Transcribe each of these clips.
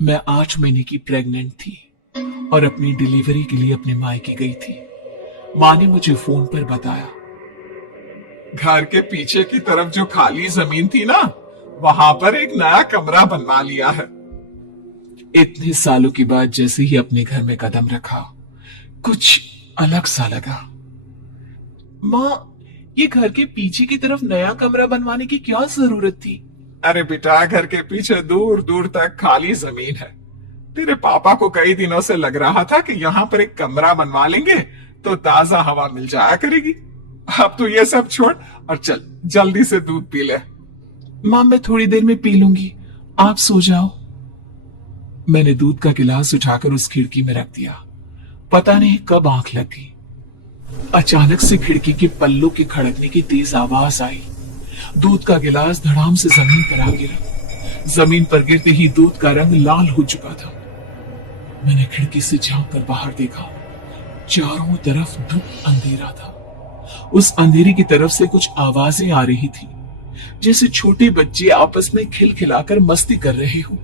मैं 8 महीने की प्रेग्नेंट थी और अपनी डिलीवरी के लिए अपने मायके गई थी। माँ ने मुझे फोन पर बताया, घर के पीछे की तरफ जो खाली जमीन थी ना, वहां पर एक नया कमरा बनवा लिया है। इतने सालों के बाद जैसे ही अपने घर में कदम रखा, कुछ अलग सा लगा। माँ, ये घर के पीछे की तरफ नया कमरा बनवाने की क्या जरूरत थी? अरे बेटा, घर के पीछे दूर दूर तक खाली जमीन है। तेरे पापा को कई दिनों से लग रहा था कि यहाँ पर एक कमरा बनवा लेंगे तो ताजा हवा मिल जाया करेगी। अब तो ये सब छोड़ और चल जल्दी से दूध पी ले। माँ, मैं थोड़ी देर में पी लूंगी, आप सो जाओ। मैंने दूध का गिलास उठाकर उस खिड़की में रख दिया। पता नहीं कब आंख लग गई। अचानक से खिड़की के पल्लों के खड़कने की तेज आवाज आई। दूध का गिलास धड़ाम से जमीन पर आ गिरा। जमीन पर गिरते ही दूध का रंग लाल हो चुका था। मैंने खिड़की से झांक कर बाहर देखा। चारों तरफ धुप अंधेरा था। उस अंधेरे की तरफ से कुछ आवाजें आ रही थी, जैसे छोटे बच्चे आपस में खिलखिलाकर मस्ती कर रहे हो।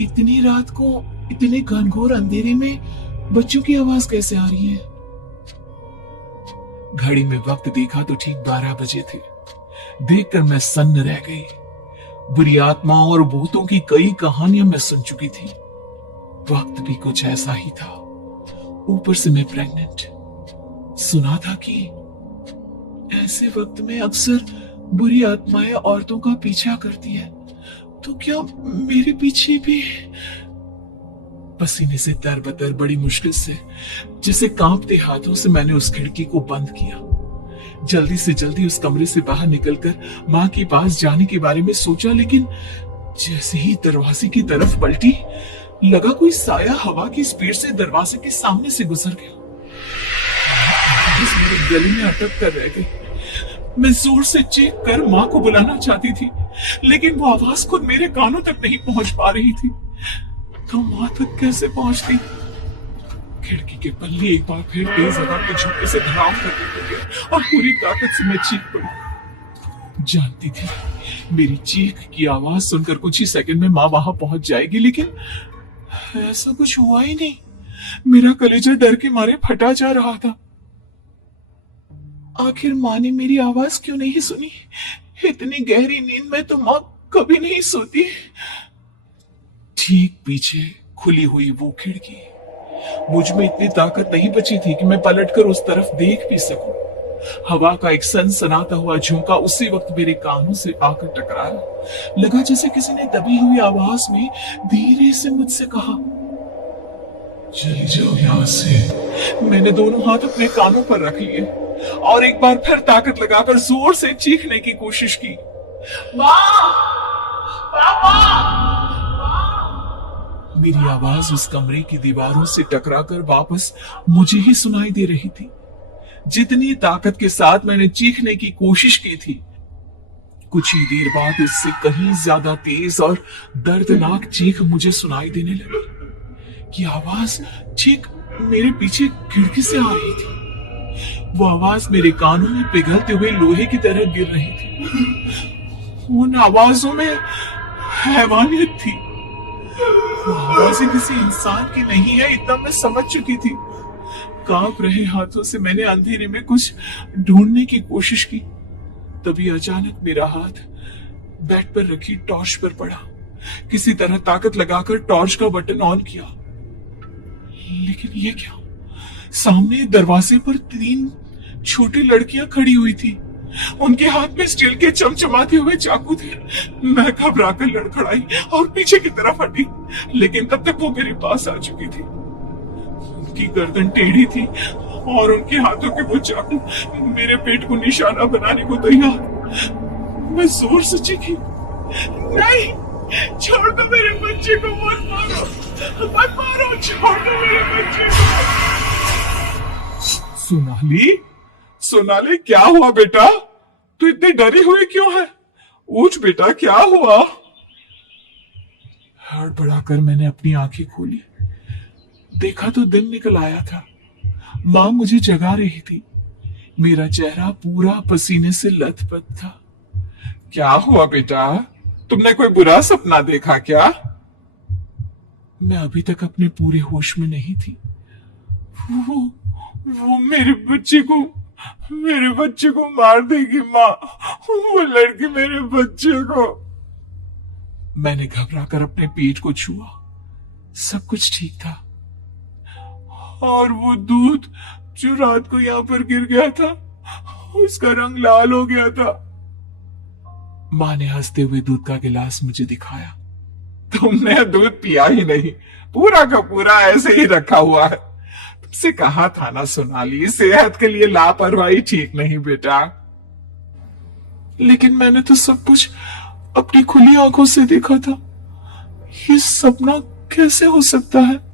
इतनी रात को इतने घनघोर अंधेरे में बच्चों की आवाज कैसे आ रही है? घड़ी में वक्त देखा तो ठीक 12 बजे थे। देखकर मैं सन्न रह गई। बुरी आत्माओं और भूतों की कई कहानियां मैं सुन चुकी थी। वक्त भी कुछ ऐसा ही था। ऊपर से मैं प्रेग्नेंट। सुना था कि ऐसे वक्त में अक्सर बुरी आत्माएं औरतों का पीछा करती है, तो क्या मेरे पीछे भी? पसीने से तरबतर बड़ी मुश्किल से, जिसे कांपते हाथों से मैंने उस खिड़की को बंद किया। जल्दी से जल्दी उस कमरे से बाहर निकलकर मां के पास जाने के बारे में सोचा, लेकिन जैसे ही दरवाजे की तरफ पलटी, लगा कोई साया हवा की स्पीड से दरवाजे के सामने से गुजर गया। मेरे गले में अटक कर रह गई। मैं जोर से चीख कर मां को बुलाना चाहती थी, लेकिन वो आवाज खुद मेरे कानों तक नहीं पहुंच पा रही थी। तो मां तक कैसे पहुंचती? खिड़की के पल्ले एक बार फिर तेज हवा के झोंके से धड़ाम करके टूटे और पूरी ताकत से मैं चीख पड़ी। जानती थी मेरी चीख की आवाज सुनकर कुछ ही सेकंड में मां वहां पहुंच जाएगी, लेकिन ऐसा कुछ हुआ ही नहीं। मेरा कलेजा डर के मारे फटा जा रहा था। आखिर मां ने मेरी आवाज क्यों नहीं सुनी? इतनी गहरी नींद में तो मां कभी नहीं सोती। ठीक पीछे खुली हुई वो खिड़की। मुझ में इतनी ताकत नहीं बची थी कि मैं पलटकर उस तरफ देख भी सकूं। हवा का एक सनसनाता हुआ झोंका उसी वक्त मेरे कानों से आकर टकराया। लगा जैसे किसी ने दबी हुई आवाज में धीरे से मुझसे कहा, चली जाओ यहां से। मैंने दोनों हाथ अपने कानों पर रख लिए और एक बार फिर ताकत लगाकर जोर से चीखने की कोशिश की। मां! पापा! मेरी आवाज उस कमरे की दीवारों से टकराकर वापस मुझे ही सुनाई दे रही थी। जितनी ताकत के साथ मैंने चीखने की कोशिश की थी, कुछ ही देर बाद इससे कहीं ज्यादा तेज और दर्दनाक चीख मुझे सुनाई देने लगी। ये आवाज ठीक मेरे पीछे खिड़की से आ रही थी। वो आवाज मेरे कानों में पिघलते हुए लोहे की तरह गिर रही थी। उन आवाजों में हैवानियत थी। वो आवाजें किसी इंसान की नहीं है, इतना मैं समझ चुकी थी। कांप रहे हाथों से मैंने अंधेरे में कुछ ढूंढने की कोशिश की। तभी अचानक मेरा हाथ बेड पर रखी टॉर्च पर पड़ा। किसी तरह ताकत लगाकर टॉर्च का बटन ऑन किया, लेकिन ये क्या? सामने दरवाजे पर 3 छोटी लड़कियां खड़ी हुई थी। उनके हाथ में स्टील के चमचमाते हुए चाकू थे। मैं घबराकर लड़खड़ाई और पीछे की तरफ हटी, लेकिन तब तक वो मेरे पास आ चुकी थी। उनकी गर्दन टेढ़ी थी और उनके हाथों के वो चाकू मेरे पेट को निशाना बनाने को तैयार। मैं जोर से चीखी, नहीं, छोड़ दो मेरे बच्चे को, मत मारो, मत मारो, छोड़ दो मेरे बच्चे को। सोनाली, सोनाली, क्या हुआ बेटा? तू इतनी डरी हुई क्यों है? उठ बेटा, क्या हुआ? हड़बड़ाकर मैंने अपनी आंखें खोली। देखा तो दिन निकल आया था। मां मुझे जगा रही थी। मेरा चेहरा पूरा पसीने से लथपथ था। क्या हुआ बेटा, तुमने कोई बुरा सपना देखा क्या? मैं अभी तक अपने पूरे होश में नहीं थी। वो वो मेरे बच्चे को मार देगी माँ। वो लड़की मेरे बच्चे को। मैंने घबराकर अपने पेट को छुआ। सब कुछ ठीक था। और वो दूध जो रात को यहाँ पर गिर गया था, उसका रंग लाल हो गया था। माँ ने हंसते हुए दूध का गिलास मुझे दिखाया। तुमने दूध पिया ही नहीं, पूरा का पूरा ऐसे ही रखा हुआ है। तुमसे कहा था ना सोनाली, सेहत के लिए लापरवाही ठीक नहीं बेटा। लेकिन मैंने तो सब कुछ अपनी खुली आंखों से देखा था। ये सपना कैसे हो सकता है?